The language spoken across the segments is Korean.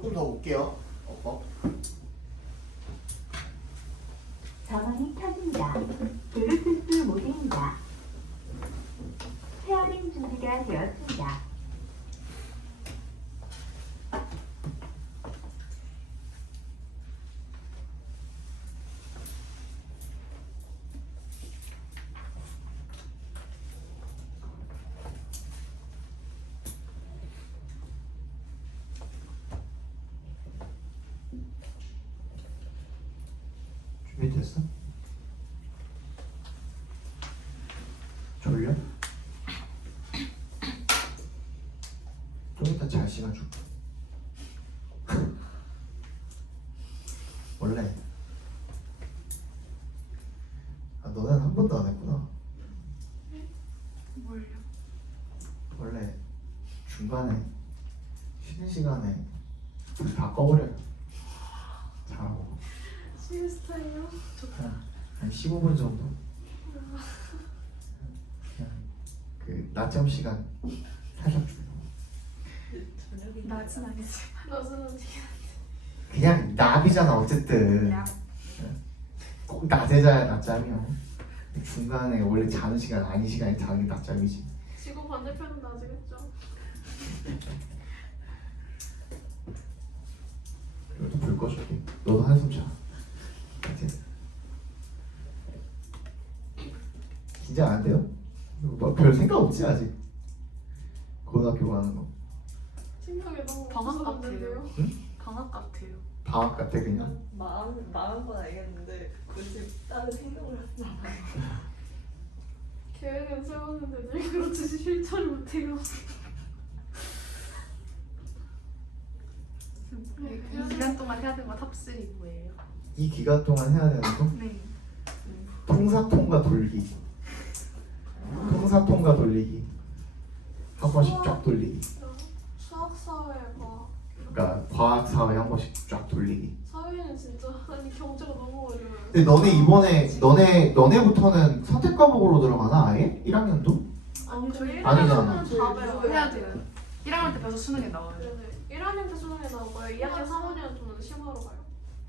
조금 더 올게요. 전원이 켜진다. 블루투스 모드입니다. 페어링 준비가 되었습니다. 준비됐어? 졸려? 좀 이따 잘 시간 줄게. 원래 너는 한 번도 안 했구나. 뭘요? 원래 중간에 쉬는 시간에 불 다 꺼버려요. 잘하고 쉬는 스타일이요? 한 15분 정도 그냥 그 낮잠 시간 살짝 줄여. 낮은 아니지. 낮은 아니지. 그냥 나비잖아 어쨌든. 꼭 낮에 자야 낮잠이야. 중간에 원래 자는 시간 아닌 시간에 자는 게 낮잠이지. 지구 반대편은 낮이겠죠. 이것도 불 꺼줄게. 너도 한숨 자. 이제 긴장 안 돼요? 뭐 별 생각 없지 아직. 고등학교 가는 거. 생각이 너무 방학 없어서 안 같아요. 되네요. 방학 같아요. 방학 같아 그냥. 마음은 건 알겠는데 굳이 다른 생각을 하지 않아요. 계획은 세웠는데 늘 그렇듯이 실천을 못해요. 이 기간 동안 해야 되는 거 탑3 뭐예요? 이 기간 동안 해야 되는 거? 네. 통사통과 돌기. 통사통과 돌리기. 한 번씩 쫙 돌리기. 수학, 사회, 과학. 그러니까 과학 사회 한 번씩 쫙 돌리기. 사회는 진짜 아니 경제가 너무 어려워요. 근데 너네 이번에 너네부터는 선택 과목으로 들어가나 아예? 1학년도? 아니 저희 아니잖아. 1학년은 다 배워요. 해야 돼요. 1학년 때 배워서 수능에 나와요. 네네. 1학년 때 수능에 나오고요. 2학년, 3학년 좀 심하러 가요.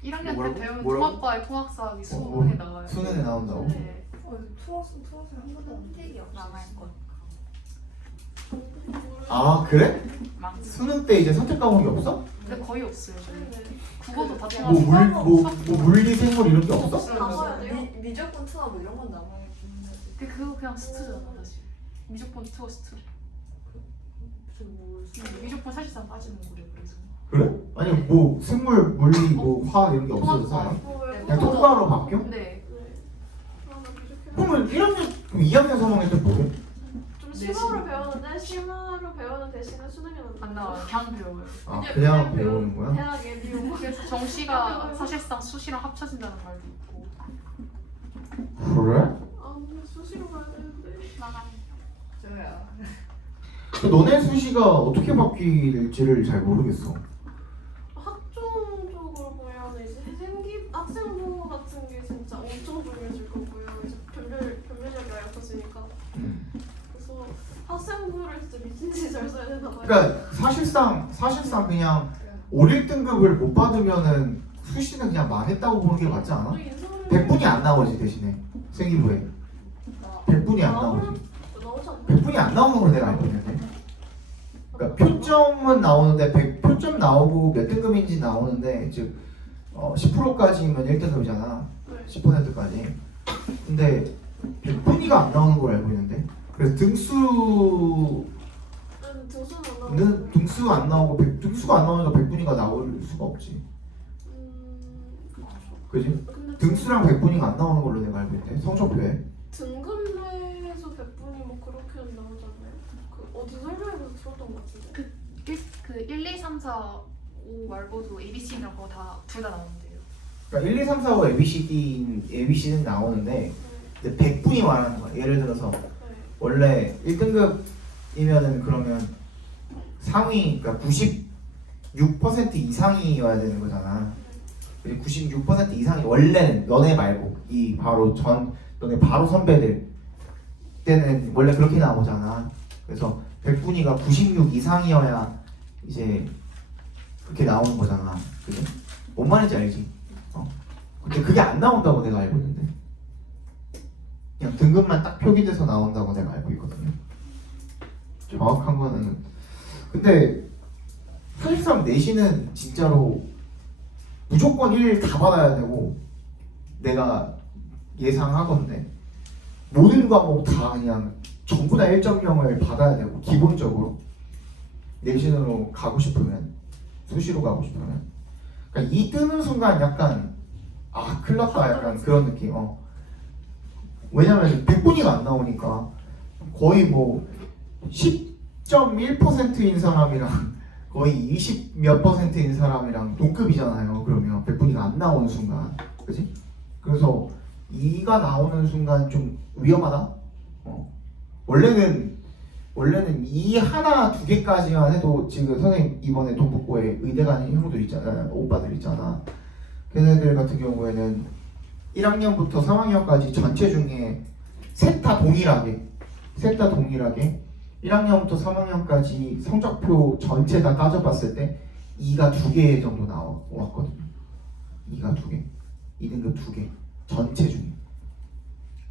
1학년 뭐라고? 때 배우는 뭐라고? 통합과의 통합사학이 수능에 나와요. 수능에 나온다고? 네. 투어스 한 번도 안 틱이 나갈 거. 아 그래? 많죠. 수능 때 이제 선택 과목이 없어? 근데 거의 없어요. 저희. 네네. 국어도 다 뭐 통합. 뭐 물리 생물 이런 게 없어? 없어요. 나가야 돼요. 미적분 투어 뭐 이런 건 남아있는데 그거 그냥 스트잖아 다시. 미적분 투어 스트. 미적분 사실상 빠지는 거래 그래서. 그래? 아니 뭐 생물, 물리, 뭐 화학 이런 게 없어져서 아예? 그냥 통과로 바뀌어? 네. 네. 아, 나 부족해. 그러면 1학년, 그럼 2학년, 3학년 때 뭐해? 좀 심화로 배우는데 심화로 배우는 대신에 수능에는 안 나와요. 그냥 배워요. 아 그냥 배우는 거야? 대학 예비용. 그래서 정시가 사실상 수시랑 합쳐진다는 말도 있고. 그래? 아 근데 수시로 가야 되는데. 저야 너네 수시가 어떻게 바뀔지를 잘 모르겠어. 학종적으로 보면 이제 학생부 같은 게 진짜 엄청 중요해질 거고요. 이제 변별력이 얇아지니까. 그래서 학생부를 진짜 미친 듯이 잘 써야 되나 봐요. 그러니까 사실상 그냥 5, 1등급을 못 받으면은 수시는 그냥 망했다고 보는 게 맞지 않아? 100분이 안 나오지 대신에 생기부에 100분이 안 나오지. 나오지 않나? 100분이 안 나오는 걸 내가 알고 있는데. 그러니까 표점은 나오는데 100표점 나오고 몇 등급인지 나오는데 즉 10%까지면 1등급이잖아. 네. 10%까지. 근데 100분위가 안 나오는 걸 알고 있는데. 그래서 등수는 등수 안 나오고 등수가 안 나오니까 100분위가 나올 수가 없지. 그지? 근데 등수랑 100분위가 안 나오는 걸로 내가 알고 있는데 성적표에. 등급내에서 100분이 뭐 그렇게 나오지 않나요? 그 어디 설명에서 들었던 것 같은데. 그 1, 2, 3, 4, 5 말고도 ABC랑 그거 다 둘 다 나오는데요. 그러니까 1, 2, 3, 4, 5 ABC는 나오는데 근데 100분이 말하는 거야. 예를 들어서 원래 1등급이면은 그러면 상위 그러니까 96% 이상이어야 되는 거잖아. 96% 이상이 원래는 너네 말고 이 바로 너네 바로 선배들 때는 원래 그렇게 나오잖아. 그래서 100분위가 96 이상이어야 이제 그렇게 나오는 거잖아. 그지? 뭔 말인지 알지? 근데 그게 안 나온다고 내가 알고 있는데 그냥 등급만 딱 표기돼서 나온다고 내가 알고 있거든요. 정확한 거는 근데 사실상 내신은 진짜로 무조건 1 다 받아야 되고 내가 예상하건데 모든 과목 다 그냥 전부 다 1.0을 받아야 되고 기본적으로 내신으로 가고 싶으면 수시로 가고 싶으면 그러니까 이 뜨는 순간 약간 아 큰일 났다 약간 그런 느낌. 왜냐면 100분위가 안 나오니까 거의 뭐 10.1%인 사람이랑 거의 20 몇 %인 사람이랑 동급이잖아요. 그러면 100분위가 안 나오는 순간, 그지? 그래서 2가 나오는 순간 좀 위험하다. 원래는 2 하나 두 개까지만 해도 지금 선생님 이번에 동북고에 의대 가는 형들 있잖아, 오빠들 있잖아. 걔네들 같은 경우에는 1학년부터 3학년까지 전체 중에 셋 다 동일하게 1학년부터 3학년까지 성적표 전체 다 따져봤을 때 2가 2개 정도 나왔거든요. 2가 2개, 2등급 2개 전체 중에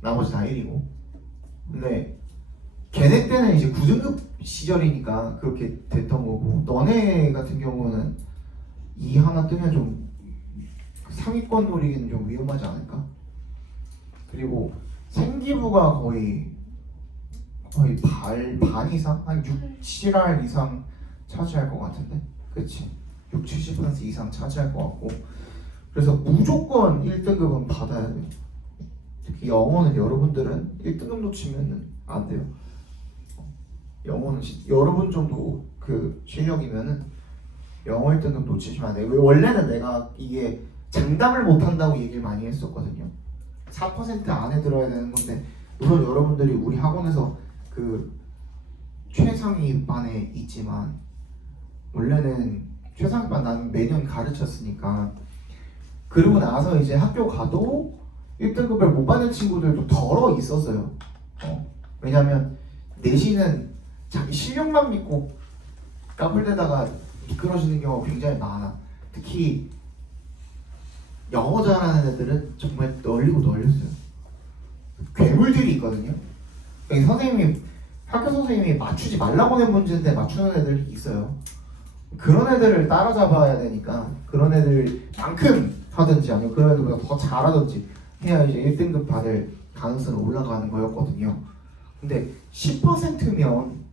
나머지 다 1이고. 근데 걔네 때는 이제 9등급 시절이니까 그렇게 됐던 거고, 너네 같은 경우는 2 하나 뜨면 좀 상위권 노리기는 좀 위험하지 않을까? 그리고 생기부가 거의 반 이상? 한 6, 7할 이상 차지할 것 같은데? 그치? 6, 70% 이상 차지할 것 같고, 그래서 무조건 1등급은 받아야 돼. 특히 영어는 여러분들은 1등급 놓치면 안 돼요. 영어는 여러분 정도 그 실력이면은 영어 1등급 놓치시면 안 돼요. 원래는 내가 이게 장담을 못한다고 얘기를 많이 했었거든요. 4% 안에 들어야 되는 건데, 물론 여러분들이 우리 학원에서 그 최상위반에 있지만 원래는 최상위반 나는 매년 가르쳤으니까, 그러고 나서 이제 학교 가도 1등급을 못 받는 친구들도 덜어 있었어요. 왜냐면 내신은 자기 실력만 믿고 까불대다가 미끄러지는 경우가 굉장히 많아. 특히 영어 잘하는 애들은 정말 널리고 널렸어요. 괴물들이 있거든요. 학교 선생님이 맞추지 말라고 낸 문제인데 맞추는 애들이 있어요. 그런 애들을 따라잡아야 되니까 그런 애들만큼 하든지 아니면 그런 애들보다 더 잘하든지 해야 이제 1등급 받을 가능성이 올라가는 거였거든요. 근데 10%면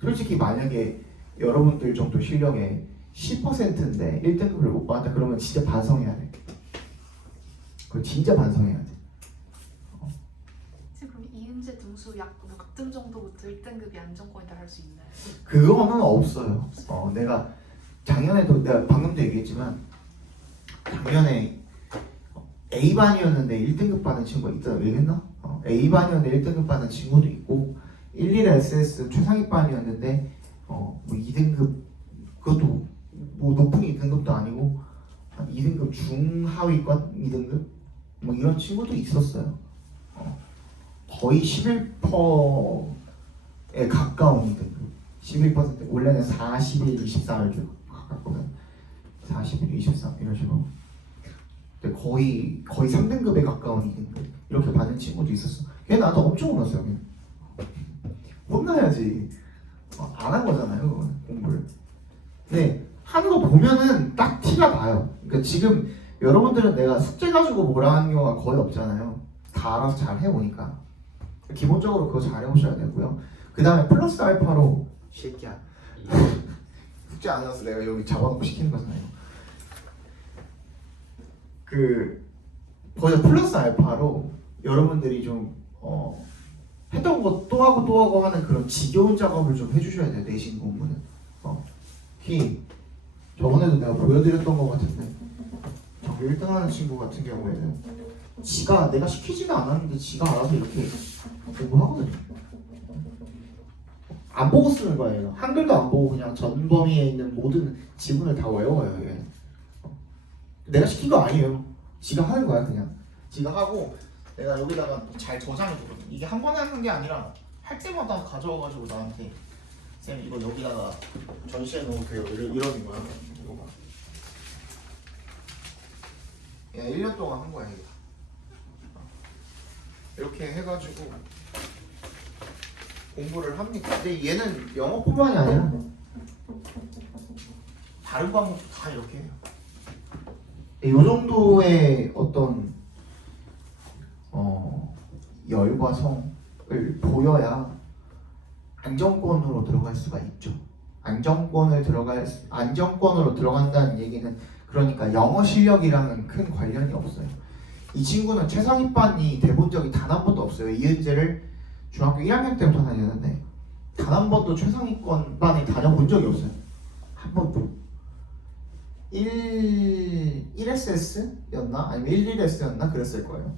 솔직히 만약에 여러분들 정도 실력에 10%인데 1등급을 못 받았다 그러면 진짜 반성해야 돼. 그걸 진짜 반성해야 돼. 지금 이은재 등수 약 몇 등 정도부터 1등급이 안정권이 할 수 있나요? 그거는 없어요. 내가 작년에도 내가 방금도 얘기했지만 작년에 A반이었는데 1등급 받은 친구가 있다 얘기했나? A반이었는데 1등급 받은 친구도 있고 11 SS 최상위반이었는데 뭐 2등급 그것도 뭐 높은 2등급도 아니고 2등급 중하위권 2등급 뭐 이런 친구도 있었어요. 거의 11%에 가까운 2등급 11% 원래는 41, 24를 좀 가깝거든. 41, 23 이런 식으로. 근데 거의 3등급에 가까운 2등급 이렇게 받는 친구도 있었어. 걔 나한테 엄청 혼났어요. 혼나야지. 안 한 거잖아요, 그건, 공부를. 근데 하는 거 보면은 딱 티가 나요. 그러니까 지금 여러분들은 내가 숙제 가지고 뭐라 하는 경우가 거의 없잖아요. 다 알아서 잘 해오니까. 기본적으로 그거 잘 해오셔야 되고요. 그 다음에 플러스 알파로 새끼야. 숙제 안 해서 내가 여기 잡아놓고 시키는 거잖아요. 거기서 플러스 알파로 여러분들이 좀 했던 거 또 하고 또 하고 하는 그런 지겨운 작업을 좀 해주셔야 돼요. 내신 공부는. 특히 저번에도 내가 보여드렸던 것 같은데 전교 1등 하는 친구 같은 경우에는 내가 시키지도 않았는데 지가 알아서 이렇게 공부하거든요. 안 보고 쓰는 거예요. 한글도 안 보고 그냥 전 범위에 있는 모든 지문을 다 외워요. 얘. 내가 시킨 거 아니에요. 지가 하는 거야. 그냥 지가 하고 내가 여기다가 잘 저장해 주거든. 이게 한 번에 하는 게 아니라 할 때마다 가져와가지고 나한테 쌤 이거 여기다가 전시해 놓으면 돼요. 이러는 거야. 이거 봐. 얘 1년 동안 한 거야 이거. 이렇게 해가지고 공부를 합니다. 근데 얘는 영어뿐만이 아니라 다른 과목도 다 이렇게 해요. 이 정도의 어떤 열과 성을 보여야 안정권으로 들어갈 수가 있죠. 안정권으로 들어간다는 얘기는 그러니까 영어 실력이랑은 큰 관련이 없어요. 이 친구는 최상위반이 돼본 적이 단 한 번도 없어요. 이은재를 중학교 1학년 때부터 다녔는데 단 한 번도 최상위권반에 다녀본 적이 없어요. 한 번도. 1SS였나? 아니면 11S였나? 그랬을 거예요.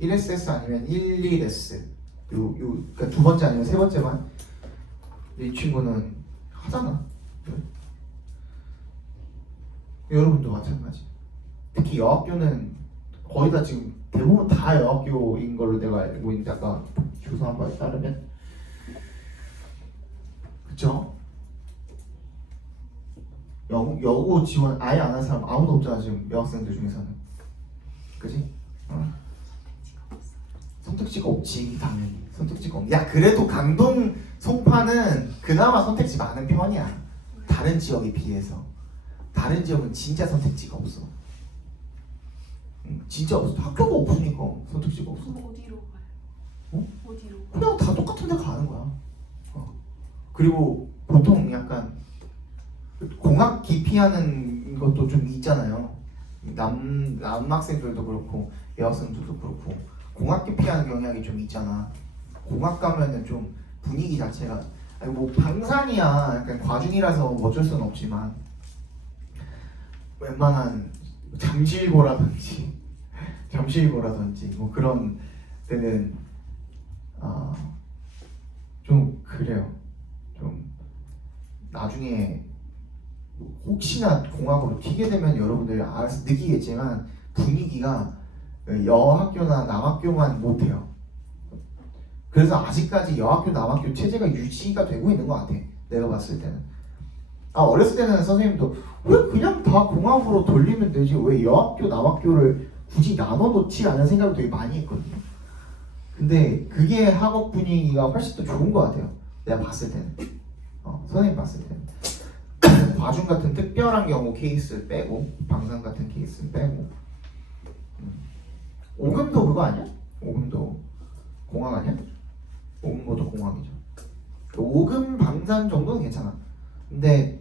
1SS 아니면 11S. 그러니까 두 번째 아니면 세 번째만. 이 친구는 하잖아. 여러분도 마찬가지. 특히 여학교는 거의 다 지금 대부분 다 여학교인 걸로 내가 알고 있는데 아까 조사한 바에 따르면 그쵸? 여고 지원 아예 안 한 사람 아무도 없잖아 지금 여학생들 중에서는. 그지? 선택지가 없지 당연히. 선택지가 없. 야 그래도 강동 송파는 그나마 선택지 많은 편이야. 다른 지역에 비해서. 다른 지역은 진짜 선택지가 없어. 진짜 없어. 학교가 없으니까 선택지가 없어. 그럼 어디로 가요? 어디로 가요? 그냥 다 똑같은 데 가는 거야. 그리고 보통 약간 공학 기피하는 것도 좀 있잖아요. 남학생들도 그렇고 여학생들도 그렇고 공학 기피하는 경향이 좀 있잖아. 공학 가면은 좀 분위기 자체가 아니 뭐 방산이야 약간 과중이라서 뭐 어쩔 수는 없지만 웬만한 잠실고라든지 뭐 그런 데는 좀 그래요. 좀 나중에 혹시나 공학으로 튀게 되면 여러분들이 알아서 느끼겠지만 분위기가 여학교나 남학교만 못해요. 그래서 아직까지 여학교 남학교 체제가 유지가 되고 있는 것 같아. 내가 봤을 때는. 어렸을 때는 선생님도 왜 그냥 다 공학으로 돌리면 되지 왜 여학교 남학교를 굳이 나눠놓지 않은 생각을 되게 많이 했거든요. 근데 그게 학업 분위기가 훨씬 더 좋은 것 같아요. 내가 봤을 때는. 선생님 봤을 때는. 과중 같은 특별한 경우 케이스를 빼고 방산 같은 케이스를 빼고 오금도 그거 아니야? 오금도 공학 아니야? 오금고도 공학이죠. 오금 방산 정도는 괜찮아. 근데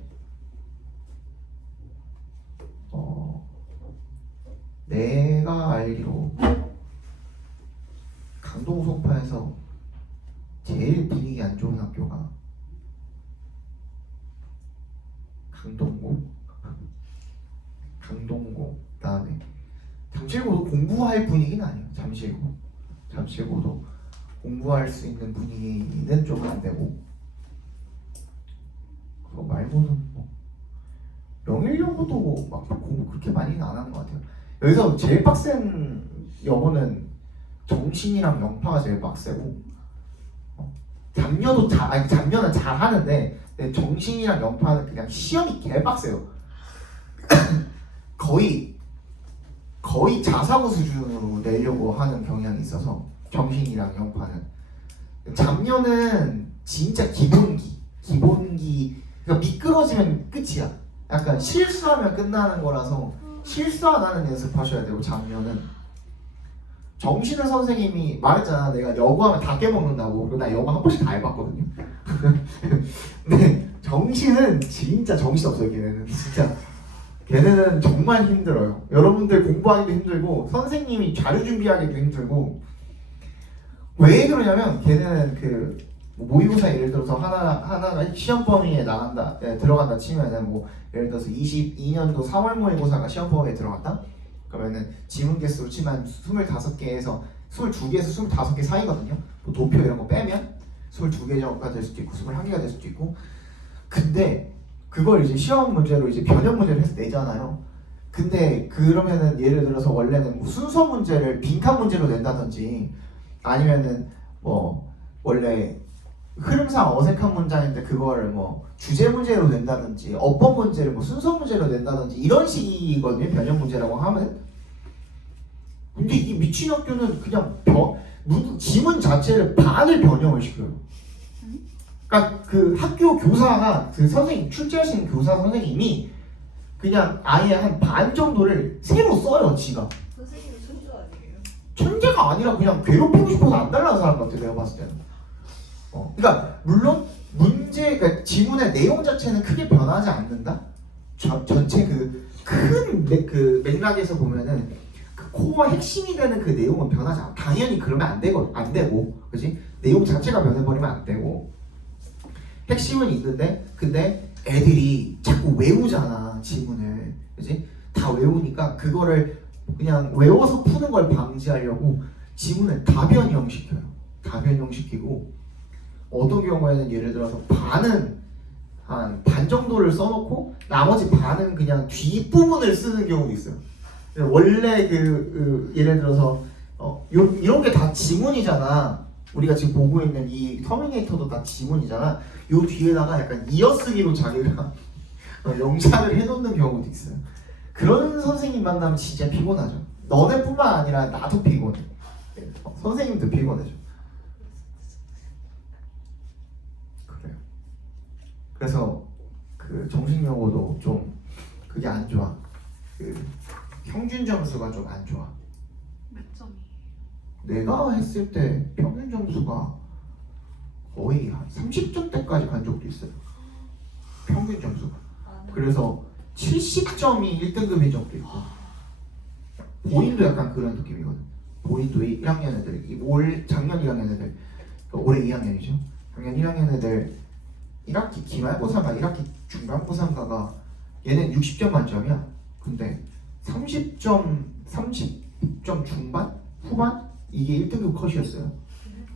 내가 알기로 강동 송파에서 제일 분위기 안 좋은 학교가 강동고 그다음에 잠실고도 공부할 분위기는 아니에요. 잠실고도 공부할 수 있는 분위기는 좀 안 되고 그거 말고는 뭐 명일여고도 막 공부 그렇게 많이는 안 하는 것 같아요. 여기서 제일 빡센 여고는 정신이랑 영파가 제일 빡세고 잡녀는 잘 하는데 정신이랑 영파는 그냥 시험이 개 빡세요. 거의 자사고 수준으로 내려고 하는 경향이 있어서 정신이랑 영파는. 잡녀는 진짜 기본기 그러니까 미끄러지면 끝이야. 약간 실수하면 끝나는 거라서 실수 안 하는 연습하셔야 되고 잡녀는. 정신을 선생님이 말했잖아. 내가 여고하면 다 깨먹는다고. 그리고 나 여고 한 번씩 다 해봤거든요. 근데 정신은 진짜 정신없어요. 걔네는 정말 힘들어요. 여러분들 공부하기도 힘들고 선생님이 자료 준비하기도 힘들고. 왜 그러냐면 걔네는 그 모의고사 예를 들어서 하나가 시험 범위에 들어간다 치면은 뭐 예를 들어서 22년도 3월 모의고사가 시험 범위에 들어갔다? 그러면은 지문 개수로 치면 25개에서 22개에서 25개 사이거든요. 뭐 도표 이런 거 빼면 22개가 될 수도 있고 21개가 될 수도 있고. 근데 그걸 이제 시험 문제로 이제 변형 문제를 해서 내잖아요. 근데 그러면은 예를 들어서 원래는 뭐 순서 문제를 빈칸 문제로 낸다든지 아니면은 뭐 원래 흐름상 어색한 문장인데 그거를 뭐 주제 문제로 낸다든지 어법 문제를 뭐 순서 문제로 낸다든지 이런 식이거든요. 변형 문제라고 하면. 근데 이 미친 학교는 그냥 지문 자체를 반을 변형을 시켜요. 그러니까 그 학교 교사가 그 선생님 출제하시는 교사 선생님이 그냥 아예 한 반 정도를 새로 써요. 지가. 선생님이 천재 아니에요? 천재가 아니라 그냥 괴롭히고 싶어서 안 달라는 사람 같아 내가 봤을 때는. 그러니까 물론 그러니까 지문의 내용 자체는 크게 변하지 않는다. 전체 큰 맥락에서 보면은 그 코어 핵심이 되는 그 내용은 변하지 않아. 당연히 그러면 안 되고, 그지? 내용 자체가 변해버리면 안 되고. 핵심은 있는데, 근데 애들이 자꾸 외우잖아 지문을, 그지? 다 외우니까 그거를 그냥 외워서 푸는 걸 방지하려고 지문을 다변형시켜요. 다변형시키고 어떤 경우에는 예를 들어서 반은 한 반 정도를 써놓고 나머지 반은 그냥 뒷부분을 쓰는 경우도 있어요. 원래 예를 들어서 이런 게 다 지문이잖아. 우리가 지금 보고 있는 이 터미네이터도 다 지문이잖아. 요 뒤에다가 약간 이어쓰기로 자기가 영상을 해놓는 경우도 있어요. 그런 선생님 만나면 진짜 피곤하죠. 너네뿐만 아니라 나도 피곤해. 선생님도 피곤해져. 그래요. 그래서 그 정신영어도 좀 그게 안 좋아. 그 평균 점수가 좀 안 좋아. 몇 점이? 내가 했을 때 평균 점수가 거의 한 30점대까지 간 적도 있어요. 평균 점수가. 그래서 70점이 1등급인 적도 있고. 본인도 약간 그런 느낌이거든. 본인도 1학년 애들, 작년 1학년 애들, 올해 2학년이죠. 작년 1학년 애들 1학기 기말고사가 1학기 중간고사인가가 얘는 60점 만점이야. 근데 30점 중반? 후반? 이게 1등급 컷이었어요.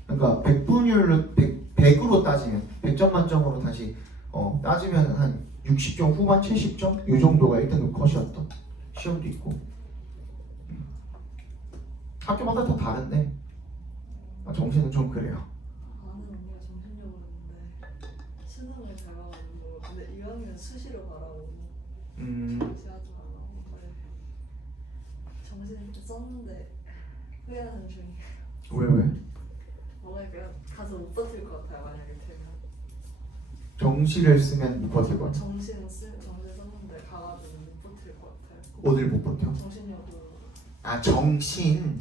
그러니까 100으로 따지면 100점 만점으로 다시 따지면 한 60점 후반, 70점? 이 정도가 1등급 컷이었던 시험도 있고. 학교마다 다 다른데 정신은 좀 그래요. 아는 언니가 정신력으로 했는데 신상을 잘 가가지고 근데 2학년 수시로 가라고 제하지 말라고 정신을 썼는데 후회하는 중이에요. 왜? 뭔가 그냥 가서 못 버틸 것 같아요. 만약에 되면 정시를 쓰면 못 버틸 것 같아. 정신 썼는데 가가지고 못 버틸 것 같아요. 어딜 못 버텨? 정신력으로. 아 정신.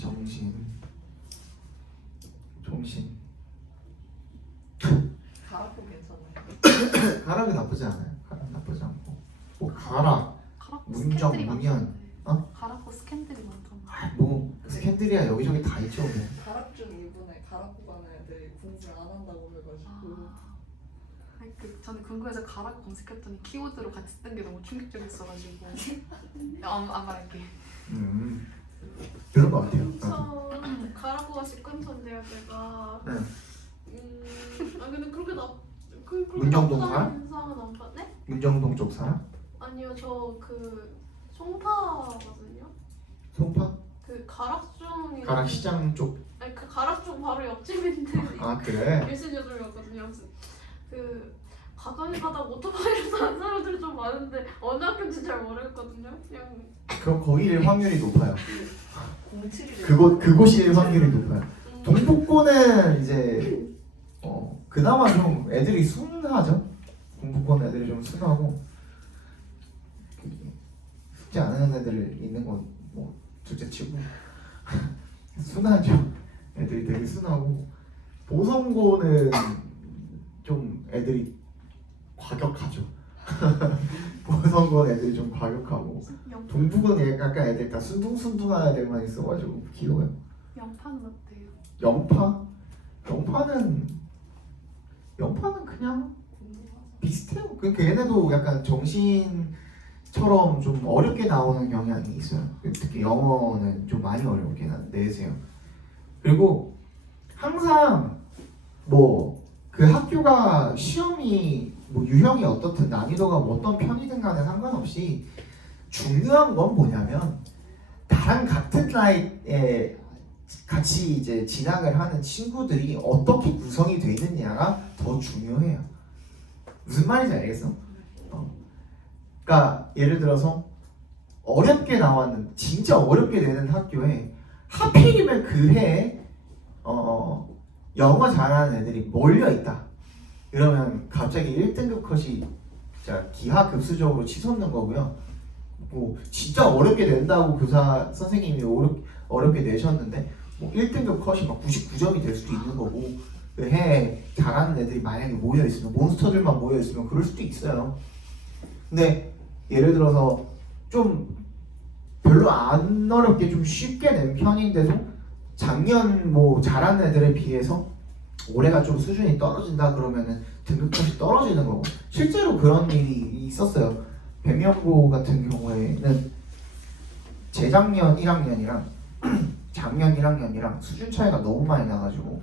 가락고 괜찮아요. 가락이 나쁘지 않아요. 가락 나쁘지 않고 뭐 가락, 가락고 문정, 스캔들이 문연. 많던데. 가락고 스캔들이 많던데. 뭐 스캔들이야 여기저기 다 있죠 뭐. 가락 중 2분에 가락고 가는 애들이 공부를 안 한다고 그래가지고 아니 저는 궁금해서 가락 검색했더니 키워드로 같이 뜬 게 너무 충격적이었어가지고 안 말할게. 그런 것 같아요. 근처 가라고가 시근처인데요, 제가. 네. 근데 그렇게 그렇게 문정동 나쁘다는 사람? 인상은 안 받네? 문정동 쪽 사람? 아니요, 저 그 송파거든요. 송파? 그 가락중이. 가락시장 쪽. 아니 그 가락중 바로 옆집인데. 아 그래? 일신여중이었거든요. 아무튼 그 가까이 가다 오토바이를 타는 사람들이 좀 많은데 어느 학교인지 잘 모르겠거든요. 그냥. 그럼 거기일 확률이 높아요. 07이 그곳일 확률이 높아요. 동북권은 이제 그나마 좀 애들이 순하죠. 동북권 애들이 좀 순하고 숙제 안 하는 애들 있는 건 뭐 둘째치고 순하죠. 애들이 되게 순하고 보성고는 좀 애들이 과격하죠. 보성권 애들이 좀 과격하고 동북은 약간 애들 다 순둥순둥한 애들만 있어가지고 귀여워요. 영파는 어때요? 영파? 영파는 그냥 비슷해요. 그러니까 얘네도 약간 정신처럼 좀 어렵게 나오는 경향이 있어요. 특히 영어는 좀 많이 어렵게 내세요. 그리고 항상 뭐 그 학교가 시험이 뭐 유형이 어떻든 난이도가 어떤 편이든 간에 상관없이 중요한 건 뭐냐면 나랑 같은 나이에 같이 이제 진학을 하는 친구들이 어떻게 구성이 돼 있느냐가 더 더 중요해요. 무슨 말인지 알겠어? 그러니까 예를 들어서 어렵게 나왔는 진짜 어렵게 내는 학교에 하필이면 그 해에 영어 잘하는 애들이 몰려 있다. 이러면 갑자기 1등급 컷이 진짜 기하급수적으로 치솟는 거고요. 뭐 진짜 어렵게 낸다고 교사 선생님이 어렵게 내셨는데 뭐 1등급 컷이 막 99점이 될 수도 있는 거고 그 해에 잘하는 애들이 만약에 모여 있으면 몬스터들만 모여 있으면 그럴 수도 있어요. 근데 예를 들어서 좀 별로 안 어렵게 좀 쉽게 낸 편인데도 작년 뭐 잘하는 애들에 비해서 올해가 좀 수준이 떨어진다 그러면은 등급컷이 떨어지는 거고 실제로 그런 일이 있었어요. 백명고 같은 경우에는 재작년 1학년이랑 작년 1학년이랑 수준 차이가 너무 많이 나가지고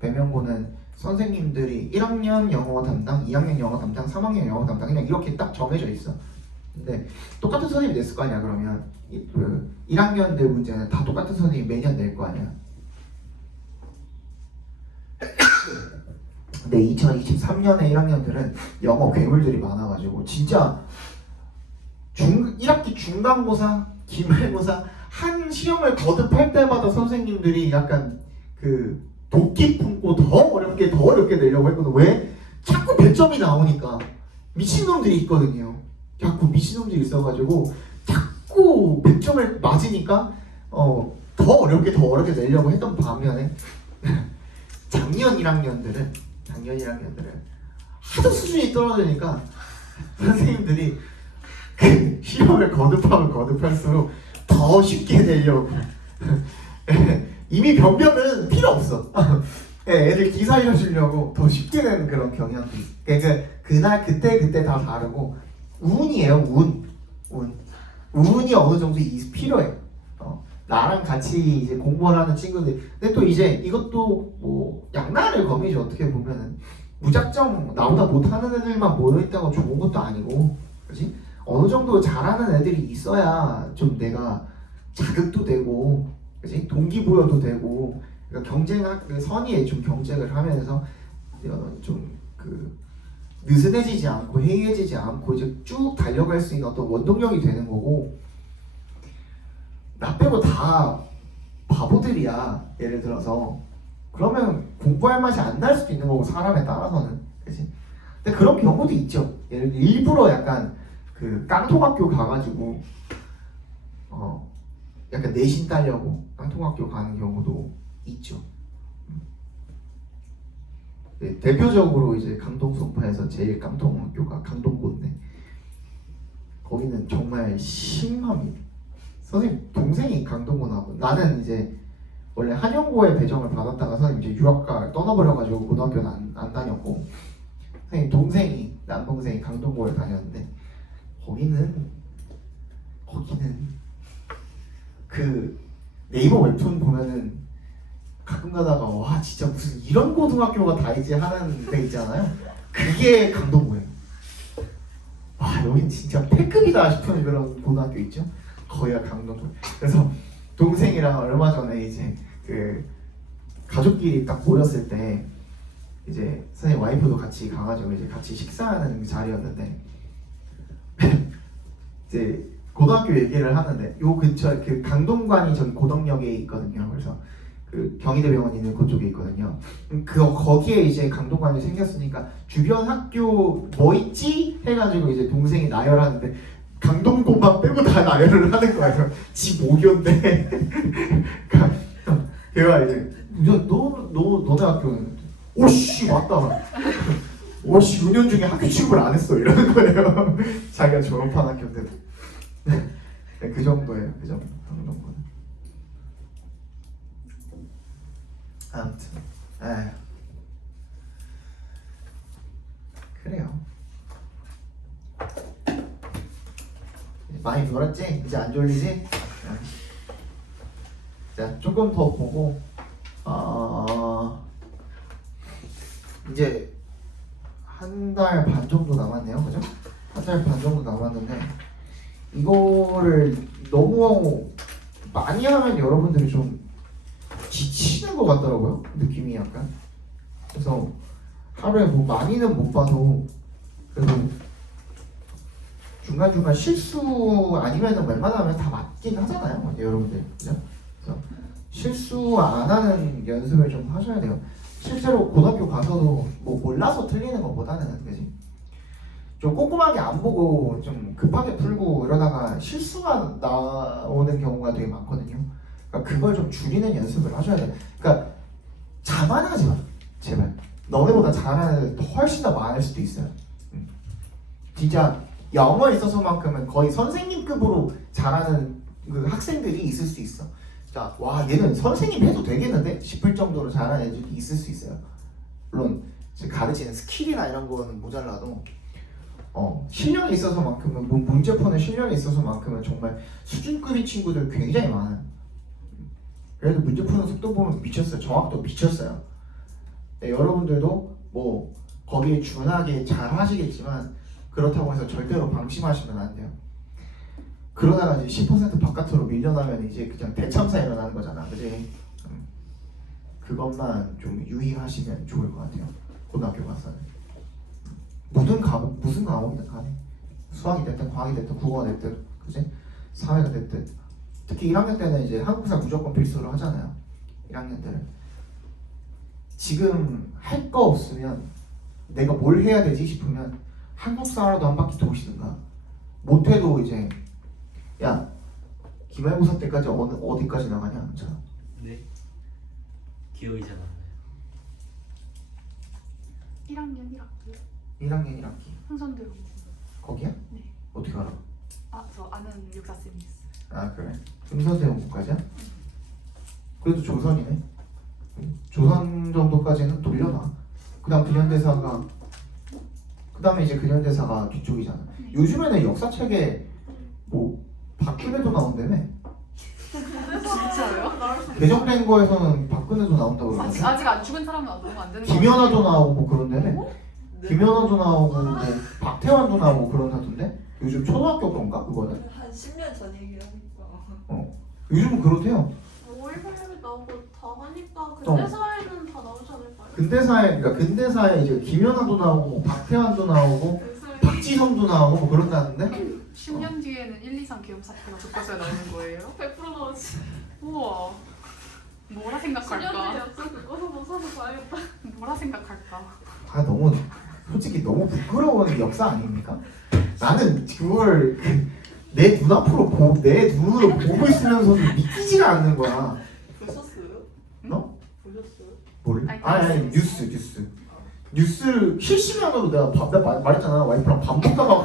백명고는 선생님들이 1학년 영어 담당, 2학년 영어 담당, 3학년 영어 담당 그냥 이렇게 딱 정해져 있어. 근데 똑같은 선생님이 냈을 거 아니야. 그러면 그 1학년들 문제는 다 똑같은 선생님이 매년 낼 거 아니야. 근데 2023년에 1학년들은 영어 괴물들이 많아가지고 진짜 1학기 중간고사, 기말고사 한 시험을 거듭할 때마다 선생님들이 약간 그 도끼 품고 더 어렵게 내려고 했거든. 왜? 자꾸 배점이 나오니까 미친놈들이 있거든요. 자꾸 미친놈들이 있어가지고 자꾸 100점을 맞으니까 더 어렵게 내려고 했던 반면에 작년 1학년들은 하도 수준이 떨어지니까 선생님들이 그 시험을 거듭하면 거듭할수록 더 쉽게 내려고 이미 변변은 필요 없어. 애들 기 살려주려고 더 쉽게 내는 그런 경향도 있어. 그러니까 그날 그때 다 다르고 운이에요. 운이 어느 정도 필요해. 나랑 같이 이제 공부를 하는 친구들. 근데 또 이제 이것도 뭐 양날의 검이죠. 어떻게 보면은 무작정 나보다 못하는 애들만 모여있다고 좋은 것도 아니고, 그렇지? 어느 정도 잘하는 애들이 있어야 좀 내가 자극도 되고, 그렇지? 동기부여도 되고, 그러니까 선의에 좀 경쟁을 하면서 좀 그 느슨해지지 않고 해이해지지 않고 이제 쭉 달려갈 수 있는 어떤 원동력이 되는 거고. 나 빼고 다 바보들이야. 예를 들어서 그러면 공부할 맛이 안 날 수도 있는 거고 사람에 따라서는, 그렇지? 근데 그런 경우도 있죠. 예를 들어 일부러 약간 그 깡통학교 가가지고 약간 내신 따려고 깡통학교 가는 경우도 있죠. 네, 대표적으로 이제 강동송파에서 제일 깡통학교가 강동고인데 거기는 정말 심합니다. 선생님 동생이 강동고 나고 나는 이제 원래 한영고에 배정을 받았다가 선생님 이제 유학가 떠나버려가지고 고등학교는 안 다녔고 선생님 동생이 남동생이 강동고에 다녔는데 거기는 그 네이버 웹툰 보면은 가끔 가다가 와 진짜 무슨 이런 고등학교가 다 있지 하는 데 있잖아요. 그게 강동고예요. 와 여긴 진짜 패급이다 싶은 그런 고등학교 있죠. 거기가 강동고. 그래서 동생이랑 얼마 전에 이제 그 가족끼리 딱 모였을 때 이제 선생님 와이프도 같이 가가지고 이제 같이 식사하는 자리였는데 이제 고등학교 얘기를 하는데 요 근처 그 강동관이 저기 고덕역에 있거든요. 그래서 그 경희대병원 있는 그쪽에 있거든요. 거기에 이제 강동관이 생겼으니까 주변 학교 뭐 있지 해가지고 이제 동생이 나열하는데 강동고만 빼고 다 나열을 하는 거예요. 지 모교인데. 걔가 이제 너네 학교는 오씨 맞다. 오씨 6년 중에 학교 취급을 안 했어 이러는 거예요. 자기가 졸업한 학교인데. 네, 그 정도예요. 그 정도는. 아무튼 그래요. 많이 놀았지? 이제 안 졸리지? 자 조금 더 보고 이제 한 달 반 정도 남았네요. 그죠? 한 달 반 정도 남았는데 이거를 너무 많이 하면 여러분들이 좀 지치는 것 같더라고요. 느낌이 약간. 그래서 하루에 뭐 많이는 못 봐도 그래도 중간중간 실수 아니면은 웬만하면 다 맞긴 하잖아요, 여러분들. 그죠? 그래서 실수 안 하는 연습을 좀 하셔야 돼요. 실제로 고등학교 가서도 뭐 몰라서 틀리는 것보다는, 그지? 좀 꼼꼼하게 안 보고 좀 급하게 풀고 이러다가 실수가 나오는 경우가 되게 많거든요. 그러니까 그걸 좀 줄이는 연습을 하셔야 돼요. 그러니까 자만하지 마, 제발. 너네보다 잘하는 애들 훨씬 더 많을 수도 있어요. 진짜 영어에 있어서만큼은 거의 선생님급으로 잘하는 그 학생들이 있을 수 있어. 자, 와 얘는 선생님 해도 되겠는데 싶을 정도로 잘하는 애들이 있을 수 있어요. 물론 가르치는 스킬이나 이런 거는 모자라도 실력에 있어서만큼은 문제 푸는 실력에 있어서만큼은 정말 수준급인 친구들 굉장히 많아요. 그래도 문제 푸는 속도 보면 미쳤어요. 정확도 미쳤어요. 네, 여러분들도 뭐 거기에 준하게 잘 하시겠지만 그렇다고 해서 절대로 방심하시면 안 돼요. 그러다가 이제 10% 바깥으로 밀려나면 이제 그냥 대참사 일어나는 거잖아, 그지? 그것만 좀 유의하시면 좋을 것 같아요. 고등학교 가서는 무슨 과목이든 간에 수학이 됐든 과학이 됐든 국어가 됐든, 그지? 사회가 됐든 특히 1학년 때는 이제 한국사 무조건 필수로 하잖아요. 1학년들은 지금 할 거 없으면 내가 뭘 해야 되지 싶으면 한국사라도 한 바퀴 도시든가, 못해도 이제 야 기말고사 때까지 어디까지 나가냐? 자, 네. 기억이 잘 안 나요. 1학년 1학기 1학년 1학기 흥선대로. 거기야? 네. 어떻게 알아? 저 아는 역사쌤이 있어요. 아 그래? 흥선대원국까지야? 그래도 조선이네. 조선 정도까지는 돌려놔. 그 다음 근현대사가, 그 다음에 이제 근현대사가 뒤쪽이잖아. 요즘에는 역사책에 뭐 박근혜도 나온다며. 진짜요? 개정된 거에서는 박근혜도 나온다고 그러는데, 아직 안 죽은 사람은 너무 안 되는 거 김연아도 나오고 뭐 그런다며. 네. 김연아도 나오고 뭐 박태환도 나오고 그런다던데. 요즘 초등학교 건가 그거는? 한 10년 전 얘기하니까. 요즘은 그렇대요. 5.18 나오고 다 하니까 근대사에는 다 나오지 않을까요? 근대사에, 그러니까 근대사에 이제 김연아도 나오고 뭐 박태환도 나오고 박지성도 나오고 뭐 그런다는데. 10년 뒤에는 1, 2, 3 계엄 사태가 교과서에 나오는 거예요? 100% 나오지. 우와. 뭐라 10년 뒤에 생각할까? 약속 그거 한번 사서 봐야겠다. 뭐라 생각할까? 아 너무 솔직히 너무 부끄러운 역사 아닙니까? 나는 그걸 내 눈앞으로 내 눈으로 보고 있으면서도 믿기지가 않는 거야. 보셨어요? 너? 보셨어요? 뭘? 아니, 아니 뉴스를 실시간으로 내가 말했잖아. 와이프랑 밥 먹다가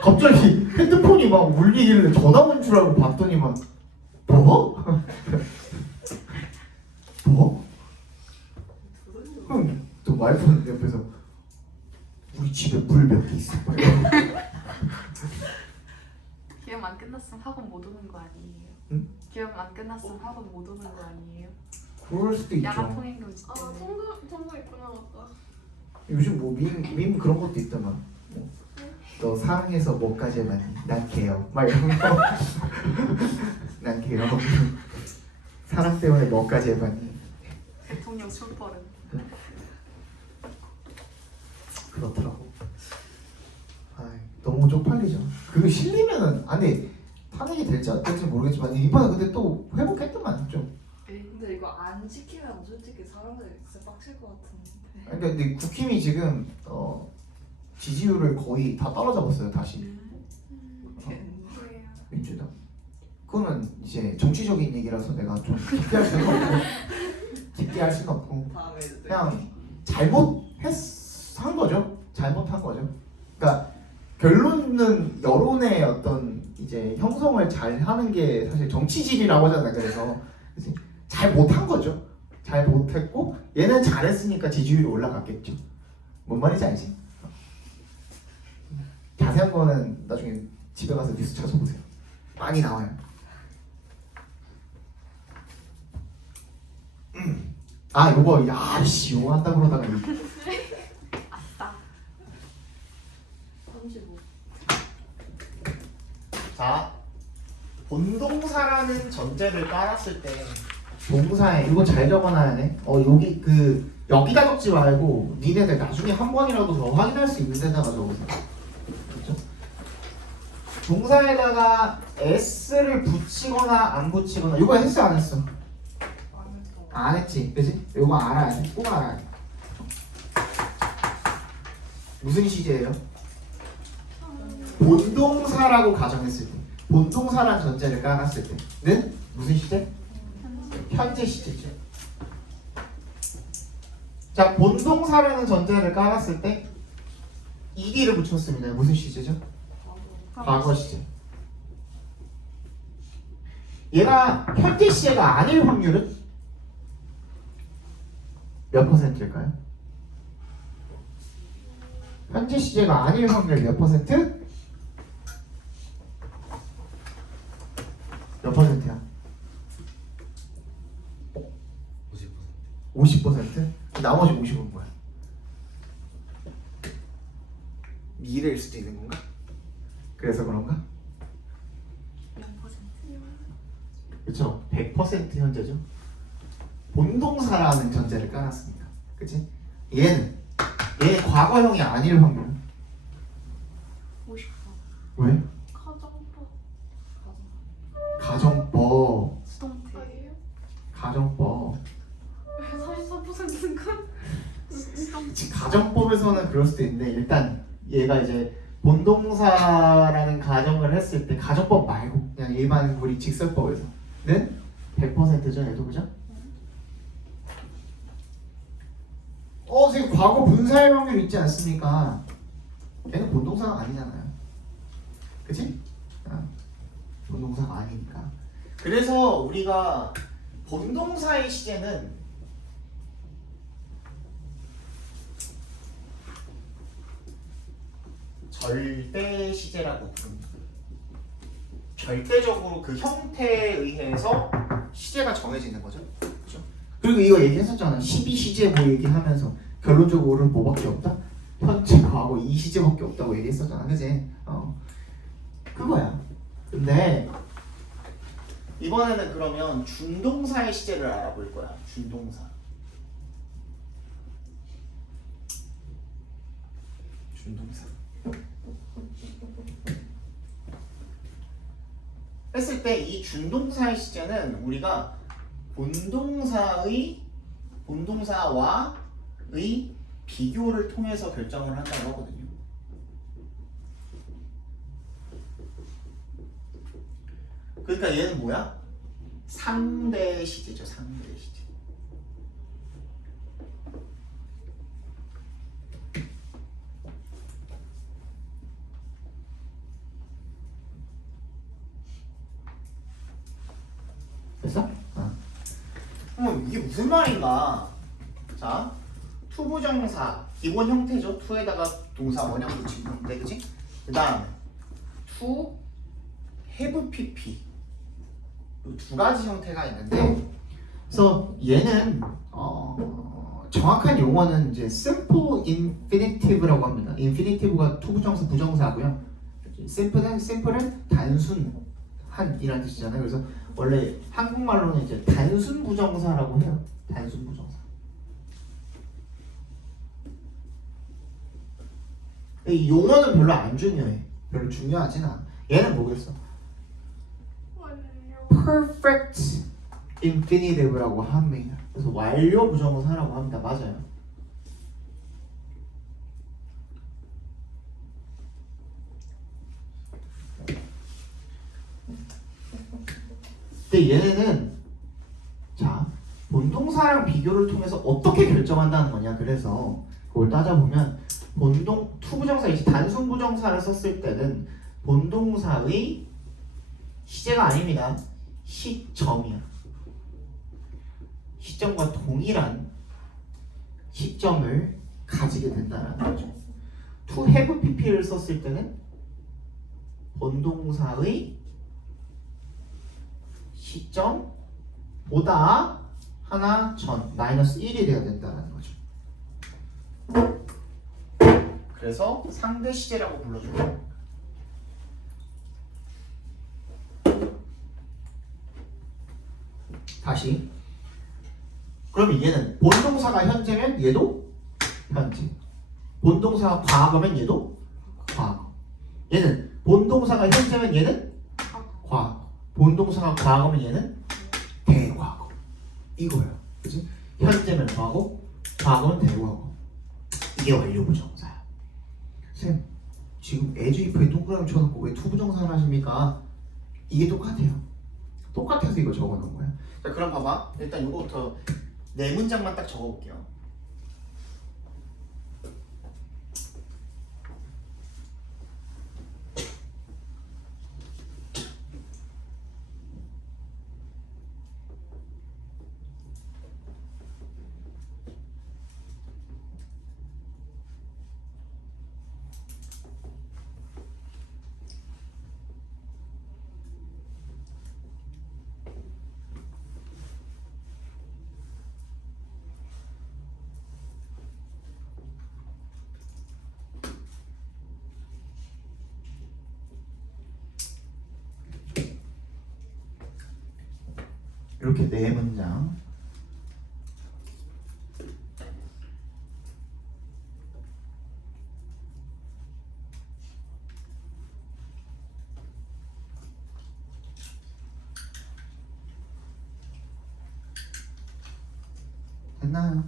갑자기 핸드폰이 막 울리길래 전화 온 줄 알고 봤더니 막 뭐? 뭐? 그럼 또 와이프는 옆에서 우리 집에 물 몇 개 있어. 계엄 안 끝났으면 학원 못 오는 거 아니에요? 응? 계엄 안 끝났으면 학원 못 오는 거 아니에요? 그럴 수도 야간 있죠. 통행금지 아 때문에. 통금 있구나 맞다. 요즘 뭐 밈 그런 것도 있더만. 뭐, 너 사랑해서 뭐까지 해봤니? 난 개요. 막 이런 거. 난 개요. 사랑 때문에 뭐까지 해봤니? 대통령 술버릇. 그렇더라고. 너무 쪽팔리죠. 그거 실리면은 아니 탄핵이 될지 안 될지 모르겠지만 이번에 근데 또 회복했더만 좀. 근데 이거 안 지키면 솔직히 사람들이 진짜 빡칠 것 같은데. 그러니까 근데 국힘이 지금 지지율을 거의 다 따라잡았어요 다시. 그래요. 민주당. 그거는 이제 정치적인 얘기라서 내가 좀 깊게 할 수는 없고 깊게 할 수는 없고 다음에 이제 그냥 잘못한 거죠. 잘못한 거죠. 그러니까 결론은 여론의 어떤 이제 형성을 잘 하는 게 사실 정치질이라고 하잖아요. 그래서 그치? 잘 못한 거죠. 잘 못했고 얘는 잘했으니까 지지율이 올라갔겠죠. 뭔 말인지 알지? 자세한 거는 나중에 집에 가서 뉴스 찾아보세요. 많이 나와요. 아 요거 야씨 요거 한다 그러다가 35. 자, 본동사라는 전제를 깔았을 때 동사에 이거 잘 적어놔야 돼. 여기 그 여기다 적지 말고 니네들 나중에 한 번이라도 더 확인할 수 있는 데다가 적으세요. 그렇죠? 동사에다가 s를 붙이거나 안 붙이거나 이거 했어 안 했어? 안 했지, 그지? 이거 알아야 돼, 꼭 알아야 돼. 무슨 시제예요? 본동사라고 가정했을 때, 본동사란 전제를 깔았을 때는 무슨 시제? 현재 시제죠. 자, 본동사라는 전제를 깔았을 때 ed를 붙였습니다. 무슨 시제죠? 과거 시제. 얘가 현재 시제가 아닐 확률은 몇 퍼센트일까요? 현재 시제가 아닐 확률 몇 퍼센트? 몇 퍼센트야? 50%. 50%? 나머지 50은 뭐야? 미래일 수도 있는 건가? 그래서 그런가? 0%. 그쵸? 100% 현재죠? 본동사라는 전제를 깔았으니까. 그치? 얘는 과거형이 아닐 확률. 50%. 왜? 가정법 가정법. 수동태. 아니에요? 가정법. 왜 44%인가? 그치, 가정법에서는 그럴 수도 있는데 일단 얘가 이제 본동사라는 가정을 했을 때 가정법 말고 그냥 일반 우리 직설법에서는 100%죠, 얘도 그죠? 지금 과거 분사의 확률 있지 않습니까? 얘는 본동사가 아니잖아요. 그치? 본동사가 아니니까. 그래서 우리가 본동사의 시제는 절대 시제라고 부릅니다. 절대적으로 그 형태에 의해서 시제가 정해지는 거죠. 그렇죠? 그리고 이거 얘기했었잖아. 12시제 뭐 얘기하면서 결론적으로는 뭐밖에 없다? 현재, 과거 이 시제밖에 없다고 얘기했었잖아. 그지? 그거야. 근데 이번에는 그러면 준동사의 시제를 알아볼 거야. 준동사. 준동사. 했을 때 이 준동사의 시제는 우리가 본동사와의 비교를 통해서 결정을 한다고 하거든요. 그러니까 얘는 뭐야? 상대 시제죠. 상대 시제. 됐어? 그럼 이게 무슨 말인가? 자, 투부정사 기본 형태죠. 투에다가 동사 원형 붙인 건데, 그치? 그 다음에 투 have pp 이 두 가지 형태가 있는데, 그래서 얘는 정확한 용어는 이제 simple infinitive라고 합니다. infinitive가 투부정사 부정사고요. simple은 단순한이라는 뜻이잖아요. 그래서 원래 한국말로는 이제 단순 부정사라고 해요. 단순 부정사. 이 용어는 별로 안 중요해. 별로 중요하진 않아. 얘는 뭐겠어? perfect infinitive라고 합니다. 그래서 완료 부정사라고 합니다. 맞아요. 근데 얘네는 자, 본동사랑 비교를 통해서 어떻게 결정한다는 거냐. 그래서 그걸 따져보면 투부정사, 단순 부정사를 썼을 때는 본동사의 시제가 아닙니다. 시점이야. 시점과 동일한 시점을 가지게 된다는 거죠. to have pp를 썼을 때는 본동사의 시점보다 하나 전 마이너스 1이 되어야 된다는 거죠. 그래서 상대 시제라고 불러줘요. 다시. 그럼 얘는 본동사 본동사가 현재면 얘도 현재. 본동사가 과거면 얘도 과거. 얘는 본동사가 현재면 얘는 과거. 본동사가 과거면 얘는 대과거. 이거예요. 그치? 현재면 과거, 과거는 대과거. 이게 완료부정사야. 쌤, 지금 as if에 동그라미 쳐놓고 왜 투부정사를 하십니까? 이게 똑같아요. 똑같아서 이거 적어놓은 거야. 자, 그럼 봐봐. 일단 이거부터 네 문장만 딱 적어볼게요. 이렇게 네 문장. 됐나요?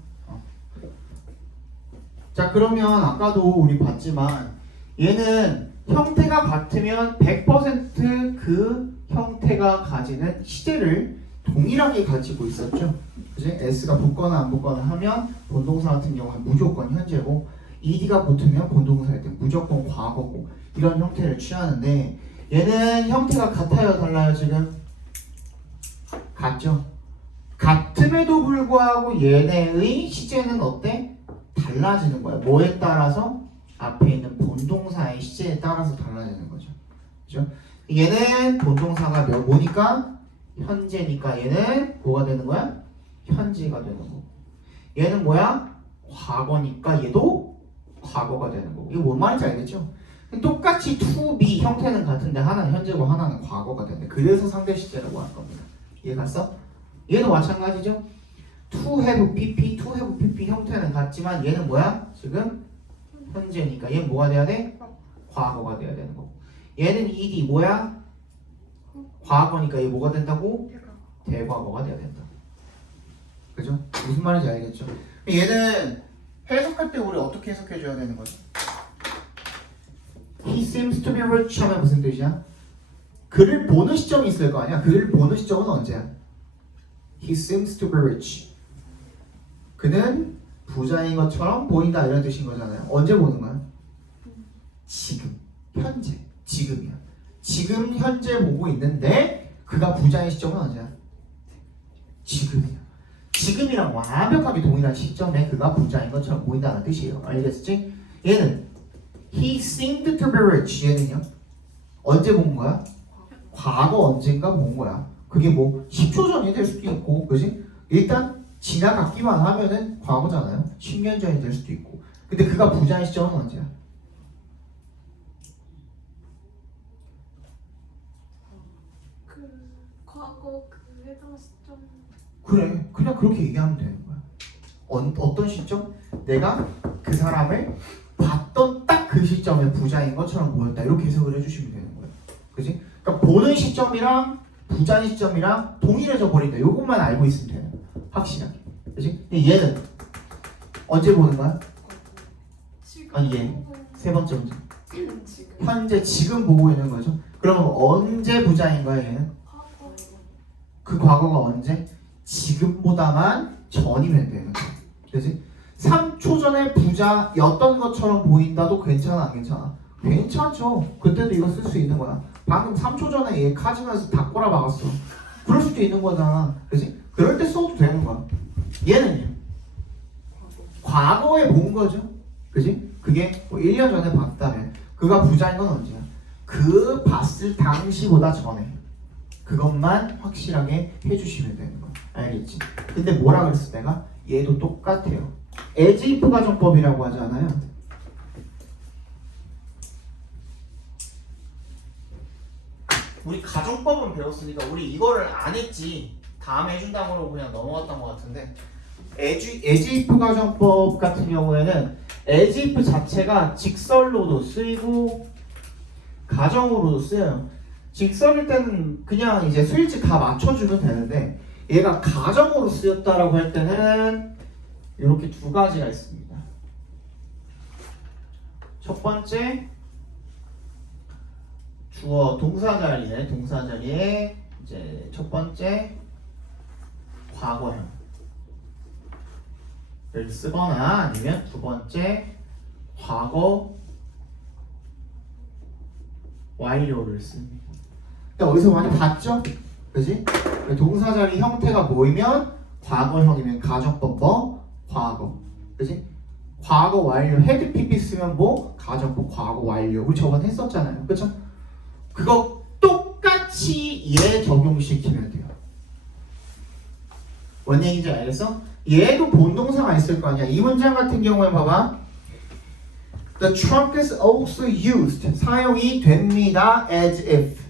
자, 그러면 아까도 우리 봤지만 얘는 형태가 같으면 100% 그 형태가 가지는 시제를 동일하게 가지고 있었죠. 그지? S가 붙거나 안 붙거나 하면 본동사 같은 경우는 무조건 현재고 ED가 붙으면 본동사일 때 무조건 과거고 이런 형태를 취하는데 얘는 형태가 같아요, 달라요? 지금 같죠. 같음에도 불구하고 얘네의 시제는 어때? 달라지는 거야. 뭐에 따라서? 앞에 있는 본동사의 시제에 따라서 달라지는 거죠. 그죠? 얘는 본동사가 뭐니까? 현재니까 얘는 뭐가 되는 거야? 현재가 되는 거고. 얘는 뭐야? 과거니까 얘도 과거가 되는 거고. 이거 뭔 말인지 알겠죠? 똑같이 to be 형태는 같은데 하나는 현재고 하나는 과거가 되는데 그래서 상대 시제라고 하는 겁니다. 이해 갔어? 얘도 마찬가지죠? to have pp, to have pp 형태는 같지만 얘는 뭐야? 지금 현재니까 얘는 뭐가 돼야 돼? 과거가 돼야 되는 거고. 얘는 ed 뭐야? 과거니까 얘 뭐가 된다고? 대과거가 돼야 된다. 그죠? 무슨 말인지 알겠죠? 얘는 해석할 때 우리 어떻게 해석해 줘야 되는 거죠? He seems to be rich 하면 무슨 뜻이야? 그를 보는 시점이 있을 거 아니야? 그를 보는 시점은 언제야? He seems to be rich. 그는 부자인 것처럼 보인다 이런 뜻인 거잖아요. 언제 보는 거야? 지금, 현재, 지금이야. 지금 현재 보고 있는데 그가 부자인 시점은 언제야? 지금이야. 지금이랑 완벽하게 동일한 시점에 그가 부자인 것처럼 보인다는 뜻이에요. 알겠지? 얘는 He seemed to be rich. 얘는요? 언제 본 거야? 과거 언젠가 본 거야. 그게 뭐 10초 전이 될 수도 있고, 그지? 일단 지나갔기만 하면은 과거잖아요. 10년 전이 될 수도 있고. 근데 그가 부자인 시점은 언제야? 그 과거 그 해당 시점. 그래, 그냥 그렇게 얘기하면 되는 거야. 어떤 시점? 내가 그 사람을 봤던 딱 그 시점에 부자인 것처럼 보였다. 이렇게 해석을 해주시면 되는 거예요. 그지? 그러니까 보는 시점이랑 부자인 시점이랑 동일해져 버린다. 이것만 알고 있으면 되는 거야. 확실하게. 그지? 얘는 언제 보는 거야? 지금. 아니, 얘. 세 번째 문제. 지금. 현재 지금 보고 있는 거죠. 그러면 언제 부자인 거야, 얘는? 과거. 그 과거가 언제? 지금보다만 전이면 되는 거야. 그지? 3초 전에 부자였던 것처럼 보인다도 괜찮아, 안 괜찮아? 괜찮죠. 그때도 이거 쓸 수 있는 거야. 방금 3초 전에 얘 카지노에서 다 꼬라박았어. 그럴 수도 있는 거잖아. 그지? 그럴 때 써도 되는 거야. 얘는요? 과거에 본 거죠. 그지? 그게 뭐 1년 전에 봤다면 그가 부자인 건 언제야? 그 봤을 당시보다 전에. 그것만 확실하게 해주시면 되는 거야. 알겠지? 근데 뭐라 그랬어 내가? 얘도 똑같아요. as if 가정법이라고 하잖아요. 우리 가정법은 배웠으니까 우리 이거를 안 했지. 다음에 해준다고 그러고 그냥 넘어갔던 것 같은데 as-if 가정법 같은 경우에는 as-if 자체가 직설로도 쓰이고 가정으로도 쓰여요. 직설일 때는 그냥 이제 스위치 다 맞춰주면 되는데 얘가 가정으로 쓰였다라고 할 때는 이렇게 두 가지가 있습니다. 첫 번째 주어 동사 자리에 이제 첫 번째 과거형을 쓰거나 아니면 두 번째 과거 완료를 씁니다. 그러니까 어디서 많이 봤죠? 그지? 동사 자리 형태가 모이면 과거형이면 가정법 뭐? 과거. 그지? 과거 완료 헤드 PP 쓰면 뭐? 가정법 과거 완료. 우리 저번에 했었잖아요. 그쵸? 그거 똑같이 얘 적용시키면 돼요. 뭔 얘기인지 알겠어? 얘도 본동사가 있을 거 아니야. 이 문장 같은 경우에 봐봐. The trunk is also used. 사용이 됩니다. As if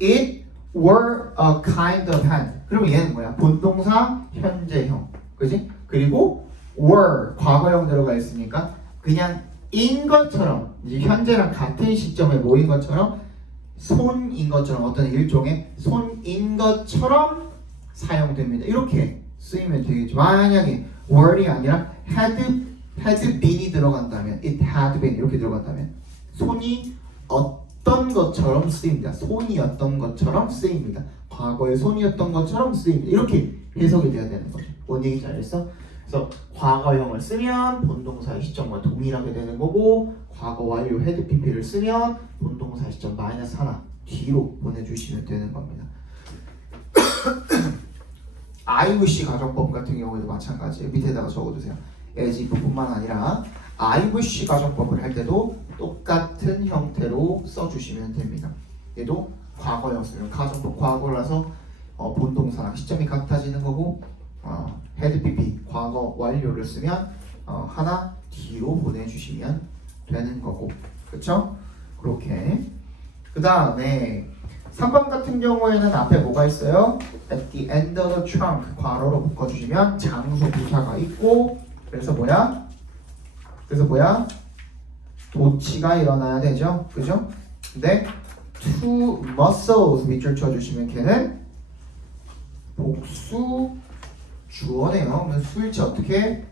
it were a kind of hand. 그럼 얘는 뭐야? 본동사 현재형. 그지? 그리고 were 과거형 들어가 있으니까 그냥 인 것처럼 이제 현재랑 같은 시점에 모인 것처럼 손인 것처럼 어떤 일종의 손인 것처럼 사용됩니다. 이렇게 쓰이면 되겠죠. 만약에 were이 아니라 had been이 들어간다면 it had been 이렇게 들어간다면 손이 어떤 것처럼 쓰입니다. 손이었던 것처럼 쓰입니다. 과거의 손이었던 것처럼 쓰입니다. 이렇게 해석이 돼야 되는 거죠. 뭔 얘기인지 알겠어? 그래서 과거형을 쓰면 본동사의 시점과 동일하게 되는 거고 과거 완료 헤드 PP를 쓰면 본동사의 시점 마이너스 하나 뒤로 보내주시면 되는 겁니다. I wish 가정법 같은 경우에도 마찬가지예요. 밑에다가 적어두세요. as if뿐만 아니라 I wish 가정법을 할 때도 똑같은 형태로 써주시면 됩니다. 얘도 과거형 쓰면 가정법 과거라서 본동사랑 시점이 같아지는 거고 헤드 PP 과거 완료를 쓰면 하나 뒤로 보내주시면 되는 거고 그렇죠? 그렇게 그 다음에 3번 같은 경우에는 앞에 뭐가 있어요? At the end of the trunk 괄호로 묶어주시면 장소 부사가 있고 그래서 뭐야? 도치가 일어나야 되죠? 그죠? 근데 two muscles 밑줄 쳐주시면 걔는 복수 주어네요. 그래서 스위치 어떻게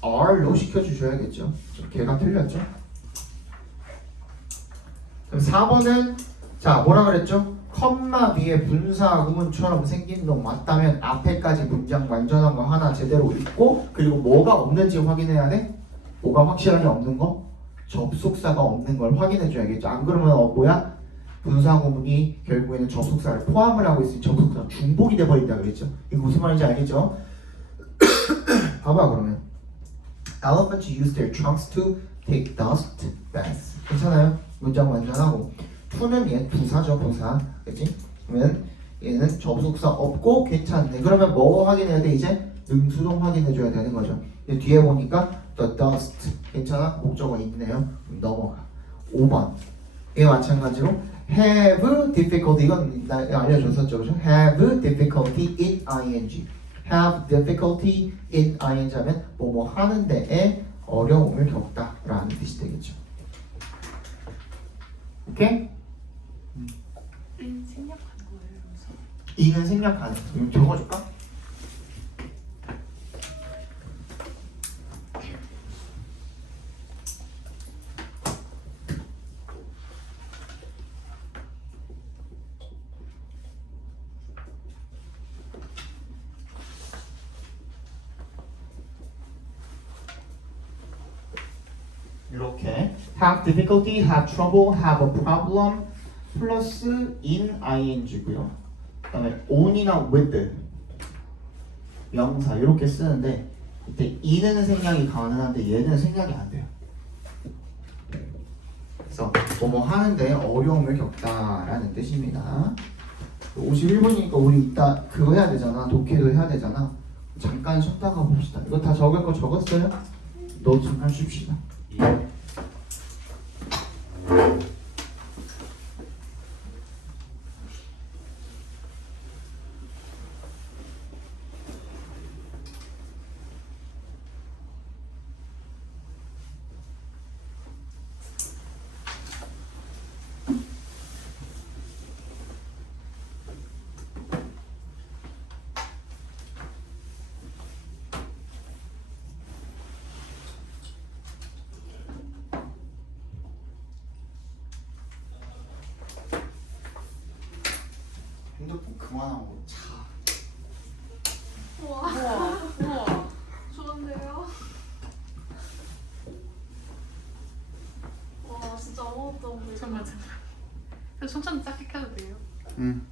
R로 시켜주셔야겠죠. 걔가 틀렸죠. 그럼 4번은 자 뭐라 그랬죠? 컴마 위에 분사 구문처럼 생긴 놈 맞다면 앞에까지 문장 완전한 거 하나 제대로 읽고 그리고 뭐가 없는지 확인해야 돼? 뭐가 확실하게 없는 거? 접속사가 없는 걸 확인해 줘야겠죠. 안 그러면 뭐야? 분사 구문이 결국에는 접속사를 포함을 하고 있으니 접속사 중복이 돼버린다 그랬죠. 이거 무슨 말인지 알겠죠? 봐봐 그러면 Elephants use their trunks to take dust baths. 괜찮아요? 문장 완전하고 to는 얘 부사죠 부사 그치? 그러면 얘는 접속사 없고 괜찮네. 그러면 뭐 확인해야 돼? 이제 능수동 확인해줘야 되는 거죠. 뒤에 보니까 the dust 괜찮아? 목적어 있네요. 넘어가 5번 얘 마찬가지로 have difficulty 이건 나 알려줬었죠 그죠? have difficulty in ing have difficulty in ing 하면 뭐뭐 하는 데에 어려움을 겪다 라는 뜻이 되겠죠. 오케이? 생략한 거예요. 그래서 이는 생략하는 이거 적어줄까? 이렇게 have difficulty, have trouble, have a problem 플러스 in ing고요. 그다음에 on이나 with 명사 이렇게 쓰는데 이때 in은 생략이 가능한데 얘는 생략이 안 돼요. 그래서 뭐뭐 하는데 어려움을 겪다라는 뜻입니다. 51분이니까 우리 이따 그거 해야 되잖아. 독해도 해야 되잖아. 잠깐 쉬었다가 봅시다. 이거 다 적을 거 적었어요? 노트 좀 하십시다. 예. 그만하고 자. 우와. 우와. 좋은데요? 와 진짜 아무것도 없네. 정말. 천천히 짧게 켜도 돼요? 응.